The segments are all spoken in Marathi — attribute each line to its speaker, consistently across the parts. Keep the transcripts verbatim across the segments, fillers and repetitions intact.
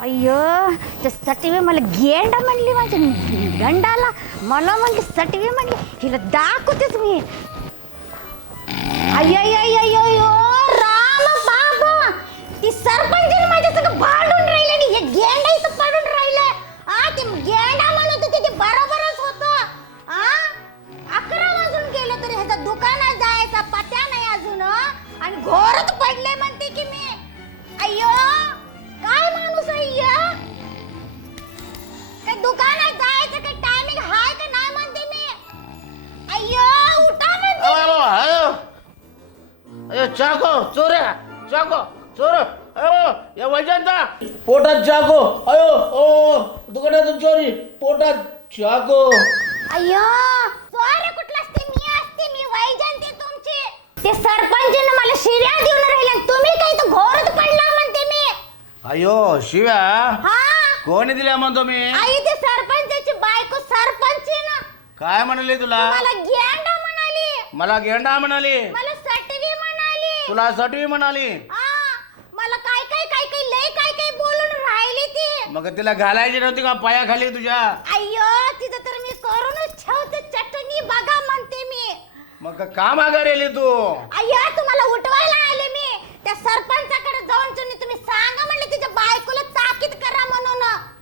Speaker 1: अय्यो ते सटवे मला गेंडा म्हणली माझ्या गंडाला मला म्हणली सटवे म्हणली हिला दाखवतेच मी अय्यो राम बाबा ती सरपंच माझ्या सगळं भांडून राहिले आणि हे गेंडा इथं पडून राहिले आ ते गेंडा म्हणत होते ते बरोबरच होतं आ अकरा वाजून गेले तरी ह्याचा दुकानात जायचा पत्या नाही अजून आणि घोरच पडले म्हणते की मी अय्यो काय माणूस आहे काय दुकानात जायचं काय टायमिंग हाय का नाही म्हणते मी अय्यो उठा म्हणते
Speaker 2: अयो अयो अयो चाको चोऱ्या चाको चोर अयो या वैजंता पोटात चाको अयो ओ दुकानातून चोरी पोटात चाको
Speaker 1: अय्यो चोर कुठला असते मी असते मी वैजंती तुमची ते सरपंचने मला शिव्या देऊन राहिले तुम्ही काही तर घोरत पडला म्हणते मी
Speaker 2: अयो शिव्या
Speaker 1: हा
Speaker 2: कोणी दिल्या म्हणतो मी
Speaker 1: आई ते सरपंचाची बायको सरपंच ना
Speaker 2: काय म्हणाली तुला
Speaker 1: मला गेंडा म्हणाली
Speaker 2: मला गेंडा म्हणाली
Speaker 1: मला सटवी म्हणाली
Speaker 2: तुला सटवी म्हणाली
Speaker 1: हा मला काय काय काय काय लय काय काय बोलून राहिली ती
Speaker 2: मग तिला घालायची नव्हती का पायाखाली तुझ्या
Speaker 1: अय्यो तिथं तर मी करूनच ठेवते चटणी बघा म्हणते मी
Speaker 2: मग का माघार तू
Speaker 1: अय्या तुम्हाला उठवायला आले मी त्या सरपंचाकडे जाऊन तुम्ही सांगा म्हणले तिच्या बायकोला ताकीद करा म्हणून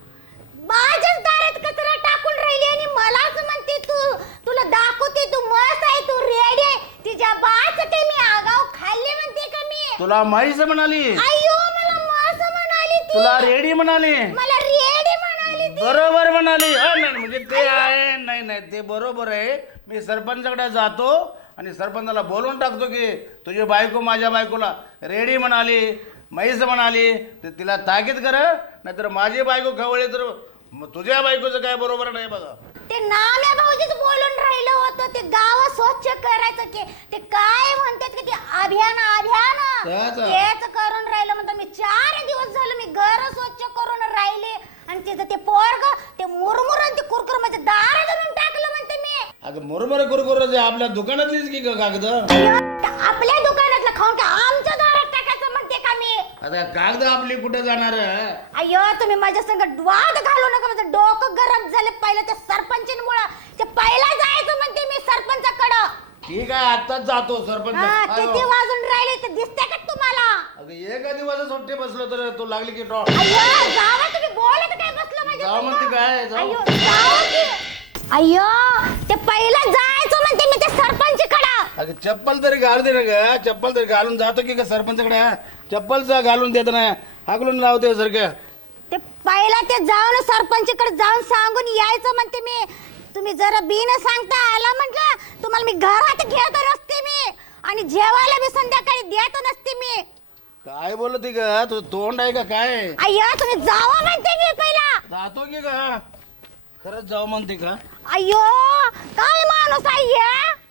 Speaker 1: माझ्याच दारात कचरा टाकून राहिली आणि मलाच म्हणते तू तुला दाखवते तू मस्त आहे तू रेडी आहे तिच्या बाच ते मी आगाव खाल्ले म्हणते का मी
Speaker 2: तुला म्हैस म्हणाली
Speaker 1: अय्यो मला मस्त म्हणाली ती
Speaker 2: तुला रेडी म्हणाली
Speaker 1: मला रेडी म्हणाली ती
Speaker 2: बरोबर म्हणाली अ, नाही म्हणजे ते आहे नाही नाही ते बरोबर आहे मी सरपंचाकडे जातो आणि सरपंचाला बोलून टाकतो की तुझी बायको माझ्या बायकोला रेडी म्हणाली म्हैस म्हणाली तर तिला ताकीद कर नाहीतर माझी बायको खवळली तर मग तुझ्या बायकोचं काय बरोबर नाही बघा
Speaker 1: ते नाम्या भाऊजीच बोलून राहिलं होतं ते गाव स्वच्छ करायचं की ते काय म्हणतात की ते अभियान अभियान
Speaker 2: त्याचं.
Speaker 1: तेच करून राहिलं म्हणतो मी चार दिवस झालं मी घर स्वच्छ करून राहिले आणि तिचं ते पोरग ते मुरमुर आणि ते कुरकुर माझ्या दारात आणून टाकलं म्हणते मी
Speaker 2: अगं मुरमुरे कुरकुर जे आपल्या दुकानातलीच की ग कागद
Speaker 1: अय्यो, आपल्या दुकानातलं खाऊन का आमच्या दारात टाकायचं म्हणते का मी
Speaker 2: आता कागद आपली कुठे जाणार आहे?
Speaker 1: अय्यो तुम्ही माझ्या संग वाद घालू नका माझं डोकं गरम झाले पहिलं त्या सरपंचीमुळं ते पहिला जायचं म्हणते मी सरपंचाकडं
Speaker 2: ठीक आहे आताच जातो सरपंच
Speaker 1: हा,
Speaker 2: आयो.
Speaker 1: किती वाजून राहिले ते दिसते का तुम्हाला
Speaker 2: अगं एका दिवस सुट्टी बसलो तर तू लागली की टॉप
Speaker 1: अय्यो जावा तुम्ही बोलत काय बसलं माझ्या
Speaker 2: जाऊ
Speaker 1: संग?
Speaker 2: म्हणते काय, जाऊ.
Speaker 1: अय्यो जावा की अय्यो ते पहिलं जायचं म्हणते मी त्या सरपंचकडं
Speaker 2: अगं चप्पल तरी घालू दे ना ग चप्पल तरी घालून जातो की का सरपंचाकडे चप्पलचा घालून देत ना हाकलून लावते सारखं
Speaker 1: ते पहिला ते जाऊन सरपंचकडे जाऊन सांगून यायचं म्हणते मी तुम्ही जरा बिन सांगता आला म्हटलं तुम्हाला मी घरात घेत असते मी आणि जेवायला मी संध्याकाळी देत नसते मी
Speaker 2: काय बोलत ग तुझं तोंड आहे का काय
Speaker 1: अय्यो तुम्ही जावा म्हणते मी पहिला
Speaker 2: जातो की का खरंच जाऊ म्हणते का
Speaker 1: अय्यो काय माणूस आहे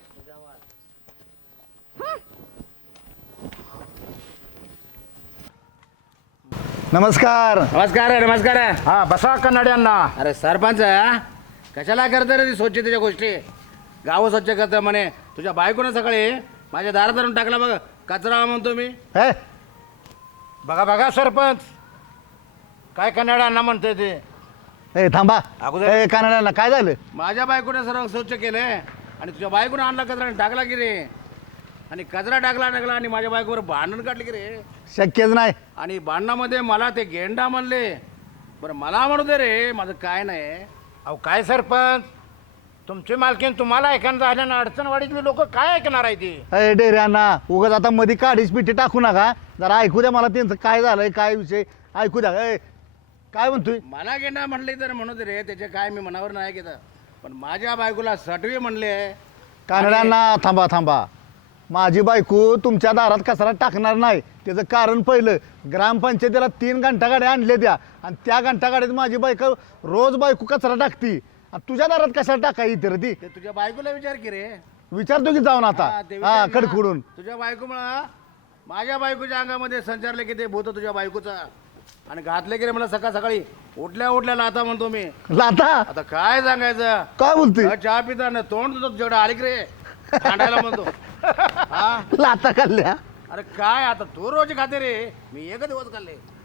Speaker 3: नमस्कार
Speaker 2: नमस्कार नमस्कार
Speaker 3: हा बसा कन्नड्यांना
Speaker 2: अरे सरपंच कशाला करते रे ती स्वच्छतेच्या गोष्टी गाव स्वच्छ करतं म्हणे तुझ्या बायकोनं सकाळी माझ्या दारात धरून टाकला बघ कचरा म्हणतो मी
Speaker 3: हे बघा बघा सरपंच काय कन्नड्यांना म्हणते ते ए थांबा
Speaker 2: अगोदर-
Speaker 3: ए कन्नड्यांना काय झालं
Speaker 2: माझ्या बायकोने सर्व स्वच्छ केलंय आणि तुझ्या बायकोने आणला कचरा आणि टाकला की रे आणि कचरा टाकला टाकला आणि माझ्या बायकोवर भांडण काढले की रे
Speaker 3: शक्यच नाही
Speaker 2: आणि भांडणामध्ये मला ते गेंडा म्हणले बरं मला म्हणू दे रे माझं काय नाही
Speaker 3: अहो काय सरपंच तुमची मालकीन तुम्हाला ऐकायला झाल्यानं अडचणवाडीतली लोक काय ऐकणार आहे ती अरे डेऱ्यांना उगाच आता मध्ये काढीच पिठी टाकू नका जरा ऐकू द्या मला त्यांचं काय झालंय काय विषय ऐकू द्या ए, काय म्हणतोय
Speaker 2: मला गेंडा म्हणले तर म्हणू दे रे त्याचे काय मी मनावर नाही घेत पण माझ्या बायकोला सटवे म्हणले
Speaker 3: कानड्यांना थांबा थांबा माझी बायको तुमच्या दारात कचरा टाकणार नाही त्याचं कारण पहिलं ग्रामपंचायतीला तीन घंटागाड्या आणले द्या आणि त्या घंटागाड्यात माझी बायको रोज बायको कचरा टाकती आणि तुझ्या दारात कचरा टाकाय इतर ती
Speaker 2: ते तुझ्या बायकोला विचार की रे
Speaker 3: विचारतो की जाऊन आता
Speaker 2: हा, ते
Speaker 3: हा
Speaker 2: विचार ना.
Speaker 3: खडखडून
Speaker 2: तुझ्या बायकोमुळं माझ्या बायकोच्या अंगामध्ये संचारले की ते भूत तुझ्या बायकोचा आणि घातले की रे मला सकाळ सकाळी उठल्या उठल्या लाता म्हणतो मी
Speaker 3: लाता
Speaker 2: आता काय सांगायचं
Speaker 3: काय बोलतोय
Speaker 2: अ, चहा पिताना तोंड तुझं जेवढं आली की रे भांडायला म्हणतो हा
Speaker 3: लाता खाल्ल्या
Speaker 2: अरे काय आता तू रोज खाते रे मी एक दिवस खाल्ले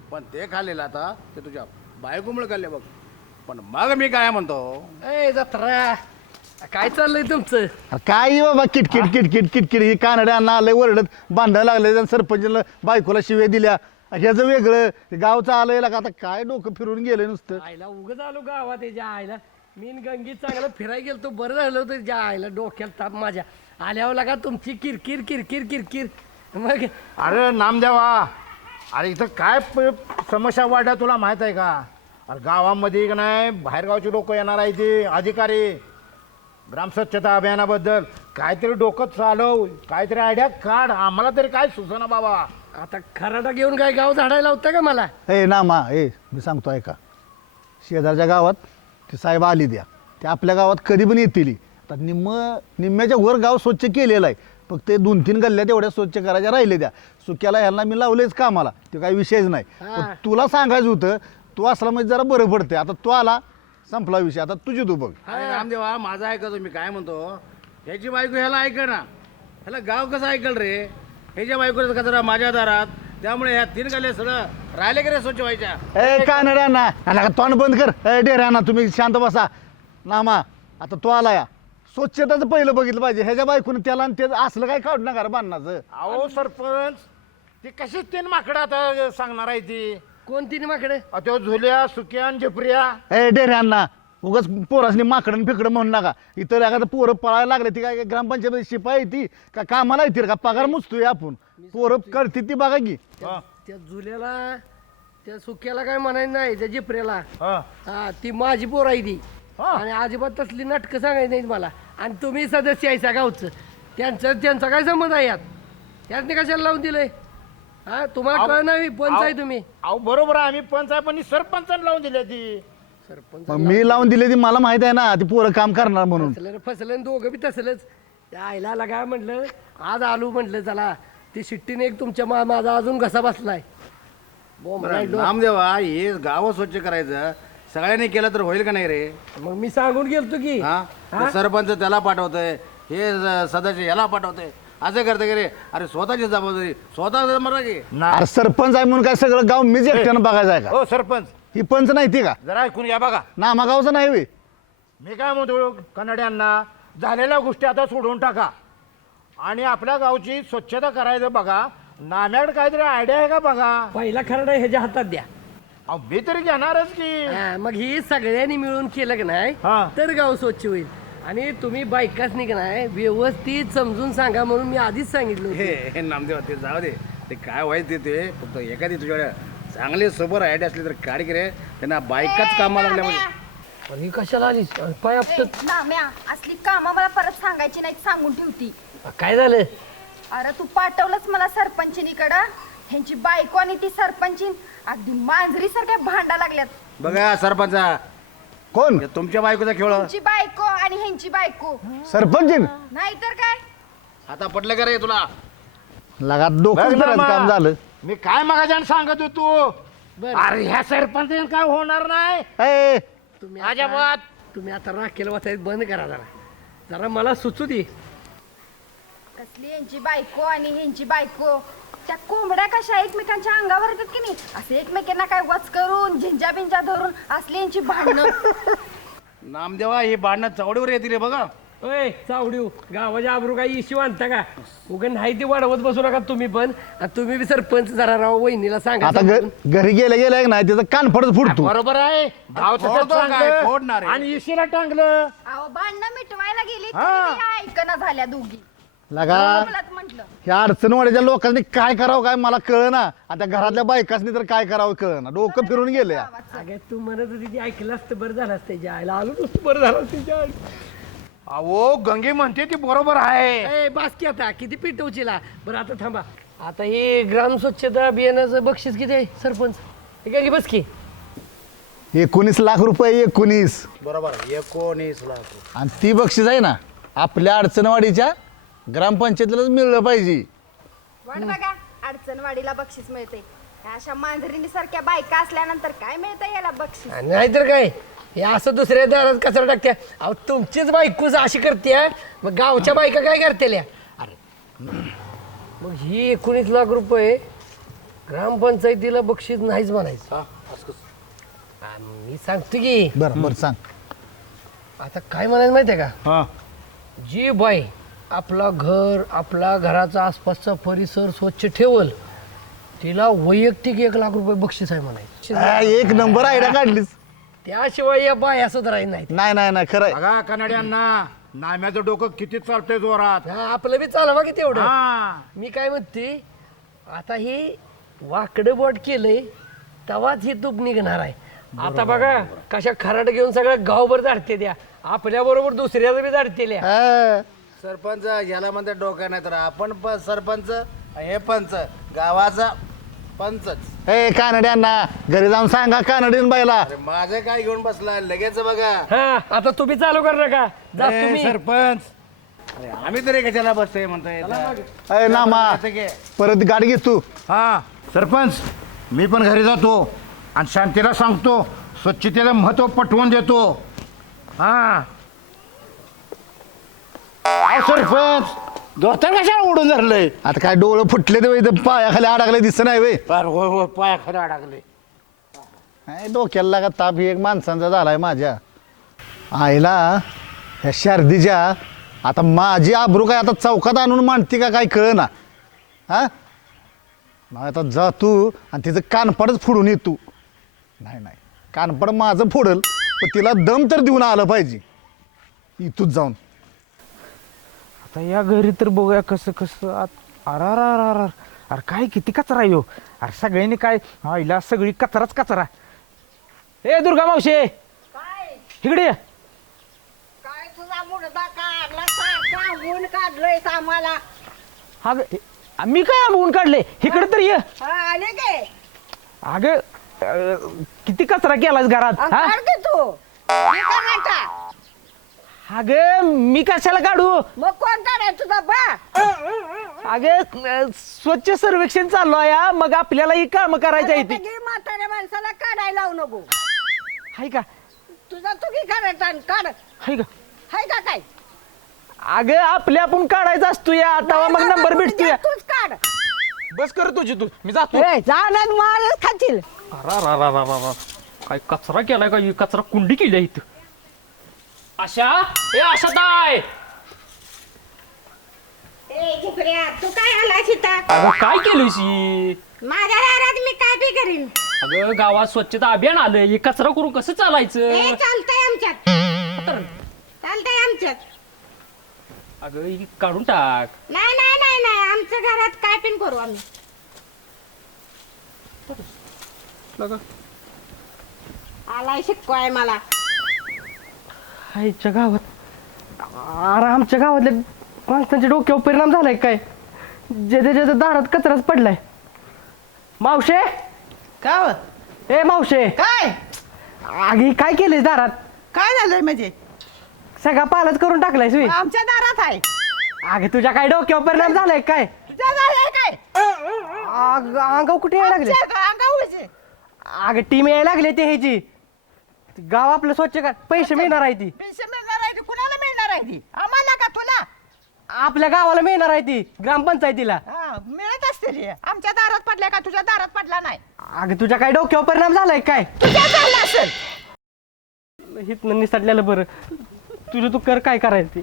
Speaker 2: पण ते खाल्लेलं आता ते तुझ्या बायकोमुळे खाल्ले बघ. पण मग मी काय म्हणतो,
Speaker 4: ए जत्रा काय चाललंय तुमचं?
Speaker 3: अरे काय बाबा किटकिट किटकिट किटकिट ही कानड्यांना आलंय वरडत भांडायला लागले सरपंचला बायकोला शिव्या दिल्या ह्याचं वेगळं ते गावचं आलंय का आता काय डोकं फिरून गेलं नुसतं.
Speaker 4: आईला उगच आलो गावात त्याच्या आईला मी न गंगी चांगलं फिरायला गेलो बरं झालं होतं त्याच्या आईला डोक्याला ताप माझ्या आल्यावर लागा तुमची किरकिर किरकिर किरकिर मग
Speaker 5: अरे नामदेवा, अरे इथं काय प- समस्या वाढल्या तुला माहित आहे का? अरे गावामध्ये का नाही बाहेरगावची लोक येणार आहे ते अधिकारी ग्रामस्वच्छता अभियानाबद्दल काहीतरी डोकं चालव, काहीतरी आयडिया काढ. आम्हाला तरी काय सुचना बाबा.
Speaker 4: आता खराटा घेऊन काय गाव झाडायला होतं का मला?
Speaker 3: ए ना मा ए मी सांगतो ऐका, शेजारच्या गावात ते साहेब आली द्या ते आपल्या गावात कधी पण येतील. आता निम्म निम्म्याच्या वर गाव स्वच्छ केलेलं आहे, फक्त ते दोन तीन गल्ल्या तेवढ्या स्वच्छ करायच्या राहिले द्या. सुक्याला ह्यांना मी लावलेच कामाला, ते काही विषयच नाही.
Speaker 4: हा.
Speaker 3: पण तुला सांगायचं होतं, तू असला म्हणजे जरा बरं पडते. आता तू आला संपला विषय, आता तुझी तू बघ.
Speaker 2: अरे रामदेवा माझा ऐकतो मी काय म्हणतो, ह्याची बायको ह्याला ऐक ना, ह्याला गाव कसं ऐकल रे? ह्याच्या बायकोचा कचरा माझ्या दारात, त्यामुळे ह्या तीन गल्ल्या सगळं राहिले की रे स्वच्छ व्हायच्या.
Speaker 3: ए कानड्यांना का तोंड बंद कर. ए डेऱ्यांना तुम्ही शांत बसा. नामा आता तू आला या, स्वच्छताचं पहिलं बघितलं पाहिजे. ह्याच्या बायकोने त्याला आणि ते असलं काय काढू नका रे बांधण्याचं.
Speaker 5: अहो सरपंच, ती कशीच तीन माकडं आता सांगणार आहे ती.
Speaker 4: कोणती माकडे?
Speaker 5: अहो, त्यो झुल्या सुक्या आणि झेपऱ्या.
Speaker 3: ए डेऱ्यांना उगाच पोरासनी माकडं फिकडं म्हणू नका. इतर एखादं पोरं पळायला लागले ती काय ग्रामपंचायत शिपाई आहे ती का कामाला येतील का? पगार मुचतोय आपण, पोरं करते ती बघा की.
Speaker 5: हा,
Speaker 4: त्या जुल्याला त्या सुक्याला काय म्हणायचं नाही, त्या जिपऱ्याला
Speaker 5: हा.
Speaker 4: हा ती माझी पोर आहे ती
Speaker 5: हा.
Speaker 4: आणि अजिबात तसली नाटकं सांगायची नाहीत मला. आणि तुम्ही सदस्य आहे गावचं, त्यांचं त्यांचा काय संबंध आहे यात? त्यातनी कशाला लावून दिलंय? हा तुम्हाला
Speaker 5: अहो,
Speaker 4: कळ नाही पंच आहे
Speaker 5: अहो,
Speaker 4: तुम्ही
Speaker 5: अहो बरोबर आहे, आम्ही पंच आहे, पण सरपंचाने लावून दिली ती.
Speaker 4: सरपंच
Speaker 3: मग मी लावून दिले ती मला माहित आहे ना, ती पोरं काम करणार म्हणून.
Speaker 4: फसलं फसलं दोघं बी तसलंच. त्या आईला आला काय म्हटलं, आज आलू म्हटलं चला ती शिट्टीने एक तुमच्या मा माझा अजून घसा बसलाय. बोंबलाय डो-
Speaker 2: रामदेवा हे गाव स्वच्छ करायचं सगळ्यांनी केलं तर होईल का नाही रे?
Speaker 4: मग मी सांगून गेलतो की
Speaker 2: हा ते सरपंच त्याला पाठवतंय, हे ज- सदस्य याला पाठवतंय, असं करते की रे? अरे स्वतःची जबाबदारी स्वतः मरा की.
Speaker 3: अरे सरपंच आहे म्हणून काय सगळं गाव मीच एकट्यानं बघायचं आहे का?
Speaker 5: हो सरपंच,
Speaker 3: ही पंच नाही ती का?
Speaker 5: जरा ऐकून घ्या बघा.
Speaker 3: नामा गावचं नाही वे.
Speaker 5: मी काय म्हणतो कन्नड्यांना, झालेल्या गोष्टी आता सोडून टाका आणि आपल्या गावची स्वच्छता करायचं बघा. नाम्याकडे काहीतरी आयडिया आहे का बघा.
Speaker 4: पहिला खरडा ह्याच्या हातात द्या.
Speaker 5: अहो मी तरी घेणारच की.
Speaker 4: हा, मग ही सगळ्यांनी मिळून केलं की नाही
Speaker 5: हा.
Speaker 4: तर गाव स्वच्छ होईल. आणि तुम्ही बायकाच नाही का नाही व्यवस्थित समजून सांगा म्हणून मी आधीच सांगितलं
Speaker 2: हे
Speaker 4: होतं.
Speaker 2: हे नामदेवा ते जाऊ दे, ते काय व्हायचं ते ते फक्त एखादी तुझ्याकडे चांगली सोबर आयडिया असली तर काढ की रे. त्यांना बायकाच कामाला लागल्या म्हणजे
Speaker 4: पण ही कशाला आली पाय आपटत?
Speaker 6: नाम्या असली कामं मला परत सांगायची नाही, सांगून ठेवती.
Speaker 4: काय झालं?
Speaker 6: अरे तू पाठवलंच मला सरपंचिनीकडं. ह्यांची बायको आणि ती सरपंचीन अगदी मांजरी सारख्या भांडा लागल्यात.
Speaker 2: बघा सरपंचा,
Speaker 3: कोण?
Speaker 2: हे तुमच्या बायकोचा खेळ
Speaker 6: तुमची बायको आणि ह्यांची बायको,
Speaker 3: सरपंच
Speaker 6: नाहीतर काय.
Speaker 2: आता पटलं का रे तुला?
Speaker 3: लगा डोकं
Speaker 5: बघ ना
Speaker 3: फिरायचं
Speaker 5: मा,
Speaker 3: काम झालं.
Speaker 5: मी काय मगाच्यानं सांगत होतो.
Speaker 4: बरं.
Speaker 5: अरे ह्या सरपंचाने काय होणार नाही
Speaker 3: ए
Speaker 4: तुम्ही
Speaker 5: अजिबात.
Speaker 4: आता- तुम्ही आता राखेल वाचायचं बंद करा जरा. जरा मला सुचू दे.
Speaker 6: कसली यांची बायको आणि ह्यांची बायको, त्या कोंबड्या कशा एकमेकांच्या अंगावर येतात की नाही, असे एकमेकांना काय वच करून झिंजा बिंजा धरून असली यांची भांडणं.
Speaker 2: नामदेवा हे भांडणं चवडीवर येतील रे बघा.
Speaker 4: ओय चावडीव, गावाच्या आबरू काही इश्यू आणता का? उगं नाही ते वाढवत बसू नका तुम्ही पण. आणि तुम्ही बी सरपंच जरा राव वहिनीला सांगा
Speaker 3: आता घ- घरी गेलं गेलं की नाही त्याचं कान पडत फुटतो.
Speaker 5: बरोबर आहे. गाव तसंच
Speaker 2: फोडतो काय?
Speaker 5: चांगलं.
Speaker 2: फोडणार आहे.
Speaker 5: आणि इशीला टांगलं.
Speaker 6: अहो भांडणं मिटवायला गेली
Speaker 5: हा.
Speaker 6: तरी ऐकना झाल्या दोघी.
Speaker 3: लगा
Speaker 6: मलाच म्हटलं
Speaker 3: ह्या अडचणवाड्याच्या लोकांनी काय करावं काय मला कळ ना. आता घरातल्या बायकासनी तर काय करावं कळ ना. डोकं फिरून गेले.
Speaker 4: अगं तू म्हणत होती ती ऐकलं असतं बरं झालं असतं. त्याच्या आईला आलो नसतं बरं झालं असतं त्याच्या आईला.
Speaker 5: अहो गंगे म्हणते ती बरोबर आहे.
Speaker 4: ए बासकी आता किती पिटवचीला. बरं आता थांबा. आता हे ग्राम स्वच्छता अभियानाचं बक्षीस किती आहे सरपंच? हे काय बस की
Speaker 3: एकोणीस लाख रुपये एकोणीस
Speaker 2: बरोबर एकोणीस लाख.
Speaker 3: आणि ती बक्षीस आहे ना आपल्या अडचणवाडीच्या ग्रामपंचायतीलाच मिळलं पाहिजे.
Speaker 6: वाट बघा, अडचणवाडीला बक्षीस मिळते. अशा मांजरीनी सारख्या बायका असल्यानंतर काय मिळतं याला बक्षीस?
Speaker 4: आणि नाहीतर काय हे असं दुसऱ्या दारात कचरा टाकत्या. अहो तुमचीच बायकोच अशी करते मग गावच्या बायका काय करतेल्या? अरे मग ही एकोणीस लाख रुपये ग्रामपंचायतीला बक्षीस नाहीच म्हणायचं.
Speaker 2: हा, असं कसं?
Speaker 4: आ, मी सांगतो की
Speaker 3: बरं बरं सांग.
Speaker 4: आता काय म्हणायचं माहितीये का,
Speaker 2: हा
Speaker 4: जी बाई आपला घर आपला घराचा आसपासचा परिसर स्वच्छ ठेवल तिला वैयक्तिक एक लाख रुपये बक्षीस आहे म्हणायचं.
Speaker 3: आ, एक नंबर आयडिया काढलीस.
Speaker 4: त्याशिवाय या बाया सुधारायचं नाही.
Speaker 3: नाही नाही नाही खरंय.
Speaker 5: बघा कन्नड्यांना नाम्याचं डोकं किती चालतंय जोरात.
Speaker 4: हा, आपलं बी चालवा की तेवढं.
Speaker 5: हा
Speaker 4: मी काय म्हणते, आता ही वाकडं बोट केलंय तेव्हाच ही तूप निघणार आहे. आता बघा कशा खराट घेऊन सगळं गावभर झाडते त्या, आपल्या बरोबर दुसऱ्याला बी झाडतेल्या.
Speaker 3: हा.
Speaker 2: सरपंच याला म्हणते डोक्या नाही तर आपण पण सरपंच हे पंच गावाचा पंचच.
Speaker 3: ए कानड्यांना घरी जाऊन सांगा कानडीन बाईला.
Speaker 2: अरे माझं काय घेऊन बसला लगेच बघा.
Speaker 4: हा, आता तुम्ही चालू कर नका, जा
Speaker 2: ए,
Speaker 4: तुम्ही.
Speaker 2: सरपंच अरे आम्ही तरी कशाला बसतोय म्हणतोय.
Speaker 3: ए नामा परत गाडी घे तू.
Speaker 5: हा सरपंच मी पण घरी जातो आणि शांतीला सांगतो स्वच्छतेचं महत्व पटवून देतो. हा
Speaker 2: अहो, सरपंच धोतर कशाला उडून धरलंय.
Speaker 3: आता काय डोळं फुटले ते इथं पायाखाली अडकले दिसत नाही वे.
Speaker 2: फार होय होय पाया खरं अडकले.
Speaker 3: काय डोक्याला लागा ताप ही एक माणसांचा झालाय माझ्या आईला. ह्या शारदीच्या आता माझी आबरू काय आता चौकात आणून मांडती का काय कळ ना. हा मग आता जा तू आणि तिचं कानपडच फोडून ये तू. नाही नाही कानपड माझं फोडल पण तिला दम तर देऊन आलं पाहिजे इथूच जाऊन.
Speaker 7: आता या घरी तर बघूया कसं कसं आत- अरे अरे अरे अरे अरे काय किती कचरा आहे ह्यो. अरे सगळ्यांनी काय आईला सगळी कचराच कचरा. ए दुर्गा मावशे इकडे ये.
Speaker 8: काय तुझा मुडदा काढला सारखा ऊन काढलोय आम्हाला.
Speaker 7: हा ग- मी काय आंबवून काढले इकडे तर ये.
Speaker 8: हा, आले गे
Speaker 7: अग किती कचरा केलास घरात. हा
Speaker 8: काढ की तू मी का नाही का?
Speaker 7: अग मी कशाला काढू.
Speaker 8: मग कोण काढाय तुझा बा?
Speaker 7: अगे स्वच्छ सर्वेक्षण चालू आहे हा. मग आपल्याला ही काम करायची आहे ती.
Speaker 8: गे म्हाताऱ्या माणसाला काढायला लावू नको.
Speaker 7: हाय का
Speaker 8: तुझा तू की काढायचा आणि काढ.
Speaker 7: हाय का
Speaker 8: हाय का काय?
Speaker 7: अगं आपल्या आपण काढायचा असतो या आता मग नंबर भेटतो या.
Speaker 8: तूच काढ.
Speaker 7: बस कर तुझी तू मी जातो.
Speaker 8: जाणार मारच खातील.
Speaker 7: अरा रा रा रा रा रा. काय कचरा केलाय का ही कचरा कुंडी केली आहे इथं. आशा ए आशा ताय
Speaker 8: ए चिपऱ्या तू काय आला शिता?
Speaker 7: अगं काय केलंयस ही?
Speaker 8: माझ्या दारात मी काय बी करीन.
Speaker 7: अगं गावात स्वच्छता अभियान आलंय हे कचरा करून कसं
Speaker 8: ए
Speaker 7: चालायचं.
Speaker 8: चालतंय आमच्यात.
Speaker 7: तर
Speaker 8: चालतंय आमच्यात.
Speaker 7: अगं ही काढून टाक.
Speaker 8: नाही नाही नाही नाही आमच्या घरात काय पण करू आम्ही.
Speaker 7: बघा
Speaker 8: आलाय शिकवाय मला.
Speaker 4: आईच्या गावात अरे आमच्या गावातल्या माणसांच्या डोक्यावर परिणाम झालाय काय, जे जे दारात कचराच पडलाय. मावशे
Speaker 9: का व?
Speaker 4: ए मावशे
Speaker 9: काय
Speaker 4: आगी काय केलंय दारात.
Speaker 9: काय झालंय म्हणजे?
Speaker 4: सगळा पालच करून टाकलाय तुम्ही.
Speaker 9: आमच्या दारात आहे.
Speaker 4: अगे तुझ्या काय डोक्यावर परिणाम झालाय काय.
Speaker 9: तुझ्या झालंय काय?
Speaker 4: अग अंगाव कुठे यायला लागले.
Speaker 9: आमच्या अंगावरचे.
Speaker 4: अगं टीम यायला लागले ते ह्याची. गाव आपलं स्वच्छ कर पैसे मिळणार आहे ती.
Speaker 9: पैसे मिळणार आहे ती. कुणाला मिळणार आहे ती? आम्हाला का तुला?
Speaker 4: आपल्या गावाला मिळणार आहे ती ग्रामपंचायतीला.
Speaker 9: हा, मिळत असते रे. आमच्या दारात पडल्या का तुझ्या दारात पडला नाही?
Speaker 4: अगं तुझ्या काय डोक्यावर परिणाम झालाय काय.
Speaker 9: तुझ्या झाला असेल.
Speaker 4: हितनं निसटलेलं बरं. तुझं तू कर काय करायचं ते.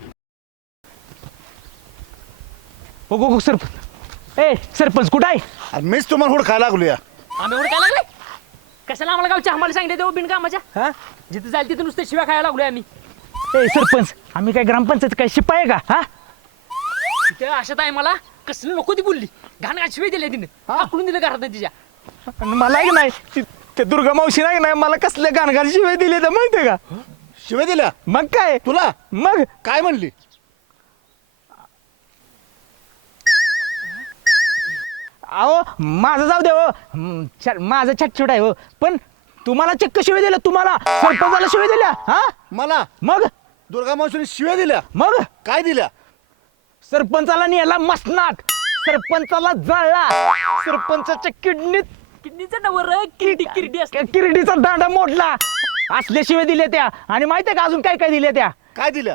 Speaker 7: हो गो सरपंच. ए सरपंच कुठं आहे.
Speaker 3: अरे मीच तुम्हाला हुडकायला लागलो या.
Speaker 10: आम्ही एवढं काय लागले कशाला आम्हाला गावच्या आम्हाला सांगितलं तेव्हा बिनकामाच्या. हा जिथे जाईल तिथे नुसते शिव्या खायला लागलोय आम्ही.
Speaker 7: ए सरपंच आम्ही काय ग्रामपंचायत काय शिपाई आहे का. हा
Speaker 10: तिथे अशात आहे मला कसली नको ती बोलली घाण घाण शिवाय दिले तिने आकडून दिलं घरात तिच्या.
Speaker 7: आणि मला एक नाही ती- ते दुर्गा मावशी नाही नाही मला कसले गाणगार शिवाय दिले तर माहितीये का.
Speaker 3: शिवाय दिल्या
Speaker 7: मग काय
Speaker 3: तुला
Speaker 7: मग
Speaker 3: काय म्हणली.
Speaker 7: अहो माझं जाऊ दे हो. हम्म, छ- माझं छटछट आहे हो पण तुम्हाला चक्क शिवाय दिलं तुम्हाला सरपंचाला शिवाय दिल्या. हा
Speaker 3: मला
Speaker 7: मग
Speaker 3: दुर्गा मावशीने शिव्या दिल्या.
Speaker 7: मग
Speaker 3: काय दिल्या.
Speaker 7: सरपंचाला नेला मसनात सरपंचाला जळला सरपंचाच्या किडनीत
Speaker 10: किडनीचं नवर किरडी किरडी असते.
Speaker 7: किरडीचा दांडा मोडला असल्याशिवाय दिल्या त्या. आणि माहितीये का अजून काय काय दिल्या त्या.
Speaker 3: काय दिल्या.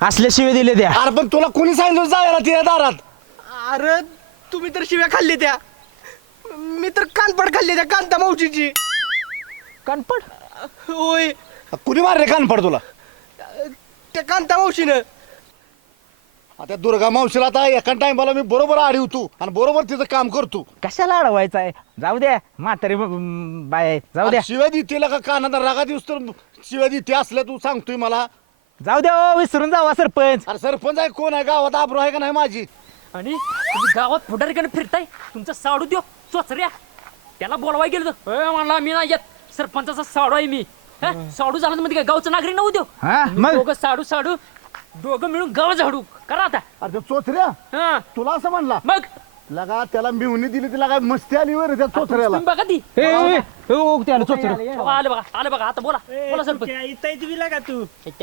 Speaker 7: असल्या शिवे दिले त्या
Speaker 3: अरे पण तुला कोणी सांगितलं जायला तिच्या दारात?
Speaker 4: अरे तुम्ही तर शिव्या खाल्ली त्या मी तर कानपड खाल्ली त्या कांता मावशीची
Speaker 7: कणपड
Speaker 4: होय
Speaker 3: कुणी मारले कानफड तुला?
Speaker 4: त्या कांता मावशीनं
Speaker 3: आता दुर्गा मावशीला आता एका टाइमला मी बरोबर आडी होतो आणि बरोबर तिचं काम करतो.
Speaker 7: कशाला अडवायचा आहे जाऊ द्या म्हातारी ब- बाय आहे. जाऊ द्या
Speaker 3: शिव्या देते का कानात रागा दिवस तर शिव्या देते असल्या तू सांगतोय मला.
Speaker 7: जाऊ द्या ओ, विसरून जावा सरपंच.
Speaker 3: अरे सरपंच आहे कोण आहे गावात आब्रू आहे का नाही माझी?
Speaker 10: आणि तुम्ही गावात पुढारीकडे फिरताय तुमचा साडू द्यो चोचऱ्या त्याला बोलवाय गेलो तर "ए, म्हणला मी नाही येत सरपंचाचा साडू आहे मी हा? साडू झाला तर मध्ये काय गावचं नागरिक नव्हतं देऊ
Speaker 7: हा, मग?
Speaker 10: दोघं साडू साडू दोघं मिळून गाव झाडू करा आता
Speaker 3: अरे ते चोचऱ्या
Speaker 10: हा
Speaker 3: तुला असं म्हणला
Speaker 10: मग
Speaker 3: लगा त्याला मिवणी दिली तिला काय मस्ती आली वर त्या चोचऱ्याला.
Speaker 10: तुम्ही बघा ती
Speaker 7: ए, ए, ए, ओ, ते आलं चोचरं.
Speaker 10: बघा, आले बघा आले बघा आता बोला बोला सरपंच
Speaker 4: का तू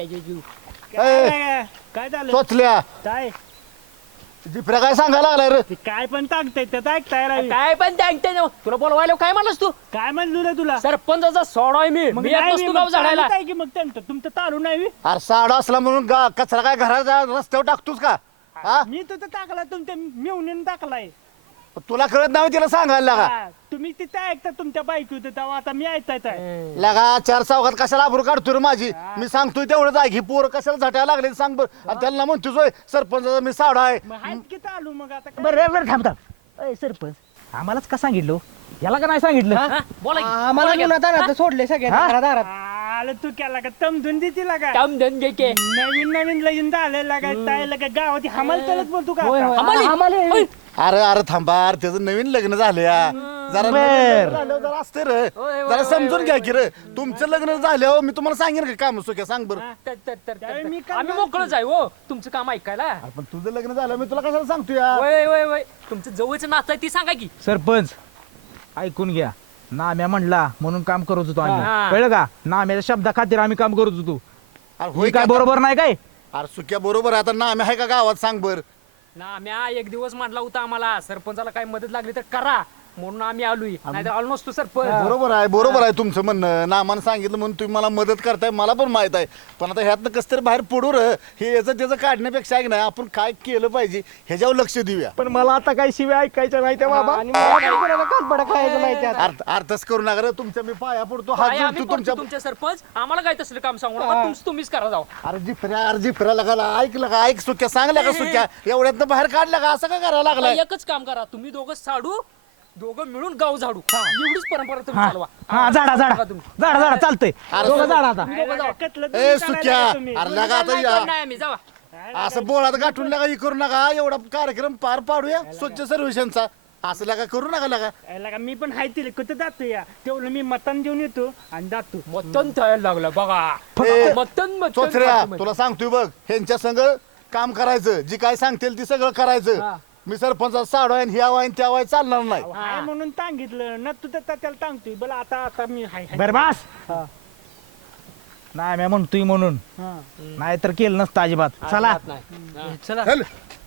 Speaker 3: ए,
Speaker 4: काय झालं
Speaker 3: चोचल्या
Speaker 4: काय
Speaker 3: जिफऱ्या काय सांगायला आलाय रे?
Speaker 4: काय पण टाकताय त्यात ऐकताय
Speaker 10: काय पण सांगते तुला बोलवायला काय म्हणलास तू
Speaker 4: काय म्हणलो ना तुला
Speaker 10: सरपंचाचा साडू आहे मी मी येत नसतो गाव झाडायला
Speaker 4: की मग त्यांचं तुमचं तारू नाही
Speaker 3: अरे साडा असला म्हणून गा- कचरा काय घरात जा- रस्त्यावर टाकतोस का? हा
Speaker 4: मी तर टाकला तुमच्या मेवणीने टाकलाय
Speaker 3: तुला कळत नाही तिला सांगायला लागा.
Speaker 4: हा, तुम्ही तिथे ऐकता तुमच्या बायको तेव्हा आता मी ऐकताय
Speaker 3: लगा चार चौघात कशाला आबरू काढतो रे माझी? मी सांगतोय तेवढं जाय ही पोरं कशाला झटायला लागले सांग बरं. आणि त्यांना म्हणतोय "होय, सरपंचाचा मी साडा आहे."
Speaker 4: मग आहेत की चालू मग आता काय?
Speaker 7: बरं बरं थांब थांब अय, सरपंच आम्हालाच का सांगितलं याला का नाही सांगितलं
Speaker 10: हा? बोला की.
Speaker 4: आम्हाला
Speaker 10: बोला की.
Speaker 4: दारात सोडले सगळ्या आलं तू केला का तमधून देते लागा
Speaker 10: काम धन घे के
Speaker 4: नवीन नवीन लगीन झालं लागा काय लागा गावात हमाल चालत बोलतो का आता?
Speaker 10: आम्हाला ओय,
Speaker 3: अरे अरे थांबा अरे त्याचं नवीन लग्न झालं या जरा नवीन लग्न झाल्यावर जरा असते रे जरा समजून घ्या की रे. तुमचं लग्न झाल्यावर मी तुम्हाला सांगेन का काम सुख्या सांग बरं.
Speaker 10: तर- तर- तर-
Speaker 4: त्यावेळी
Speaker 10: तर-
Speaker 4: मी काम
Speaker 10: आम्ही मोकळच आहे हो तुमचं काम ऐकायला
Speaker 3: अरे पण तुझं लग्न झालं मी तुला कशाला सांगतो या?
Speaker 10: वय वय वय तुमचं जवळचं नाच आहे ती सांगा की
Speaker 7: सरपंच ऐकून घ्या नाम्या म्हणला म्हणून काम करत होतो
Speaker 10: हा.
Speaker 7: आम्ही कळलं का नाम्याच्या शब्दा खातीर आम्ही काम करत होतो
Speaker 3: अरे
Speaker 7: होय
Speaker 3: होय
Speaker 7: काय
Speaker 3: का?
Speaker 7: बरोबर नाही काय
Speaker 3: अरे सुक्या बरोबर आहे आता ना आम्ही आहे का गावात सांग बर.
Speaker 10: ना आम्ही एक दिवस म्हटला होता आम्हाला सरपंचाला काही मदत लागली तर करा म्हणून आम्ही आलोय नाहीतर आलो नसतो सरपंच
Speaker 3: बरोबर आहे बरोबर आहे तुमचं म्हणणं नामानं सांगितलं म्हणून तुम्ही मला मदत करताय मला पण माहित आहे. पण आता ह्यातनं कसं तरी बाहेर पडू र हे याचं त्याचं काढण्यापेक्षा आहे की नाही आपण काय केलं पाहिजे ह्याच्यावर लक्ष देऊया.
Speaker 7: पण मला आता काही शिवाय ऐकायच्या नाही त्या बाबा
Speaker 3: अर्थ अर्थच करू नका रे तुमच्या मी पाया पडतो हात
Speaker 10: काय आम्ही
Speaker 3: जोडतो तुमच्या.
Speaker 10: करतो तुमच्या सरपंच आम्हाला काय तसलं काम सांगू नका तुमचं तुम्हीच करा जाऊ
Speaker 3: अरे जिफऱ्या अरे जिफऱ्या लगाला ऐकलं का ऐक सुक्या सांगल्या का सुक्या एवढ्यातनं बाहेर काढल्या का असं का करायला लागलाय?
Speaker 10: आता एकच काम करा तुम्ही दोघं साडू दोघं मिळून गाव झाडू एवढीच परंपरा तुम्ही चालवा
Speaker 7: हा झाडा झाडा
Speaker 10: बघा तुम्ही.
Speaker 7: झाडा झाडा चालतंय
Speaker 3: अरे
Speaker 7: दोघं झाडा आता
Speaker 10: तुम्ही दोघं जावा.
Speaker 4: कटलं
Speaker 3: ए
Speaker 4: तुम्ही
Speaker 3: सुक्या
Speaker 4: करायला तुम्ही.
Speaker 3: अरे लगा आता
Speaker 10: नाही
Speaker 3: या-
Speaker 10: करणार आम्ही जावा
Speaker 3: असं बोळात गाठून नका हे करू नका एवढा कार्यक्रम पार पाडूया स्वच्छ सर्वेक्षणचा असं लगा करू नका लगा.
Speaker 4: याला का मी पण हाय तिला कुठं जातो या तेवढं मी मतन देऊन येतो आणि जातो
Speaker 10: मतन तयार लागलं बघा
Speaker 3: ए,
Speaker 10: मतन मतन
Speaker 3: चोचऱ्या
Speaker 10: मतन.
Speaker 3: तुला सांगतोय बघ ह्यांच्या संग काम करायचं जी काय सांगतील ती सगळं करायचं. मी सरपंचा साडू आहे ह्या वाईन त्या वाई चालणार नाही.
Speaker 4: हाय म्हणून सांगितलं न तू तर त्याला सांगतोय बोला आता आता मी हाय हाय.
Speaker 7: बरं बास नाही मी म्हणतोय म्हणून
Speaker 4: हा.
Speaker 7: नाही तर केलं नसतं अजिबात चला
Speaker 10: नाही. चला
Speaker 3: चल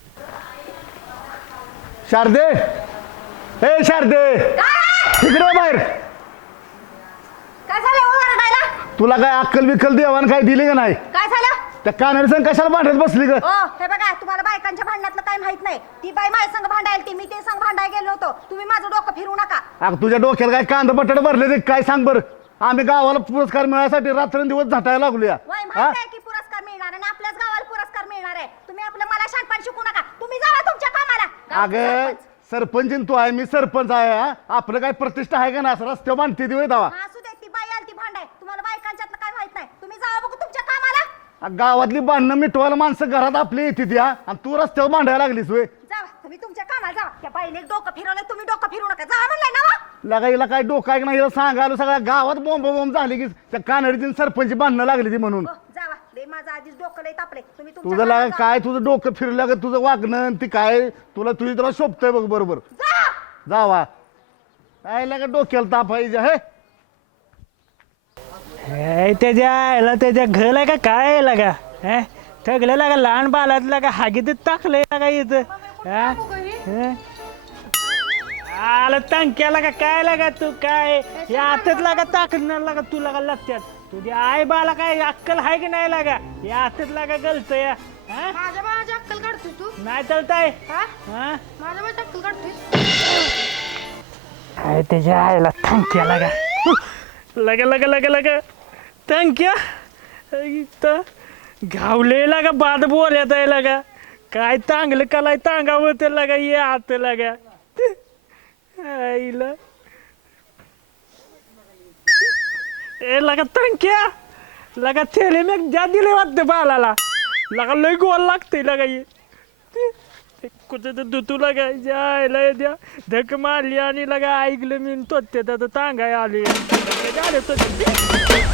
Speaker 3: शारदे ए शारदे तिकडे बाहेर.
Speaker 1: काय झालं ओरडायला?
Speaker 3: तुला काय अक्कल बिक्कल देवान काय दिली का नाही?
Speaker 1: काय झालं?
Speaker 3: त्या कानाडी संग कशाला भांडत बसली ग?
Speaker 1: ओ हे बघा तुम्हाला बायकांच्या भांडणातलं काय माहित नाही. ती बाई माझ्या संग भांडायला ती मी ते संग भांडायला गेलो होतो. तुम्ही माझं डोकं फिरवू नका.
Speaker 3: अग तुझ्या डोक्याला काय कांदा बटाटे भरले ते काय सांग बरं. आम्ही गावाला पुरस्कार मिळायसाठी रात्रंदिवस झटायला लागलोया.
Speaker 1: वय
Speaker 3: हा?
Speaker 1: माहित आहे की पुरस्कार मिळणार आहे आणि आपल्याच गावाला पुरस्कार मिळणार आहे. तुम्ही आपलं मला शानपान शिकू नका. तुम्ही जावा तुमच्या कामाला. गावचे
Speaker 3: अगं
Speaker 1: सरपंच.
Speaker 3: सरपंच तू आहे मी सरपंच आहे हा? आपलं काय प्रतिष्ठा आहे का ना असं रस्त्यावर बांधते दिवे दावा.
Speaker 1: हा, असू दे ती बाई आली ती भांडाय. तुम्हाला बायकांच्यातलं काय माहित नाही. तुम्ही जावा बघू तुमच्या कामाला.
Speaker 3: गावातली भांडणं मिटवायला माणसं घरात आपली येते त्या आणि तू रस्त्यावर भांडायला लागलीस वे.
Speaker 1: जावा तुम्ही तुमच्या कामाला जावा. त्या बाईने डोकं फिरवलंय तुम्ही डोकं फिरवू नका. जावा म्हणलंय ना वा.
Speaker 3: लगा हिला काय डोकं आहे का नाही हिला सांगायला सगळ्या गावात बोंब बोंब झाली की त्या कानडीची सरपंच भांडणं लागली ती म्हणून.
Speaker 1: हो, जावा लय माझं आधीच डोकं लय तापले. तुम्ही तुमच्या
Speaker 3: तुझं लागा
Speaker 1: कामाला जावा.
Speaker 3: काय तुझं डोकं फिरलं का तुझं वागणं आणि ती काय तुला तुझी तुला शोभतंय बघ बरोबर.
Speaker 1: जा.
Speaker 3: जावा काय लागा डोक्याला ताप आहे हे.
Speaker 4: हे त्याच्या याला त्याच्या घरला का काय लागा हे ठगलं लागा लहान बालात लागा हागीत टाकलंय लागा इथं हा? हे? आलं टांक्याला का काय लागा तू काय या हातात लागा टाकणार लागा तू लागा लागत्यात तुझी आई बाला काय अक्कल हाय की नाही लागा या हातात लागा गलत या
Speaker 6: माझ्या बाळाची अक्कल काढतोय तू
Speaker 7: नाही चालताय
Speaker 6: हा
Speaker 7: हा
Speaker 6: माझ्या बाळाची अक्कल काढतोय
Speaker 7: काय त्याच्या आईला थँक्या लागा लगा लगा लगा लगा थँक्या इथं घावले लागा बाद बोलत आहे लागा काय चांगलं कलाय तांगावं ते लागा ये आत लागा आईला ए लगा थँक्या लगा थेले मी ज्या दिले वाटते बालाला लगा लय गोल लागते लगा ये कुठे तर दुतू लागा जायला द्या धक मारली आणि लगा ऐकलं मी तो ते तांगाय आली झाले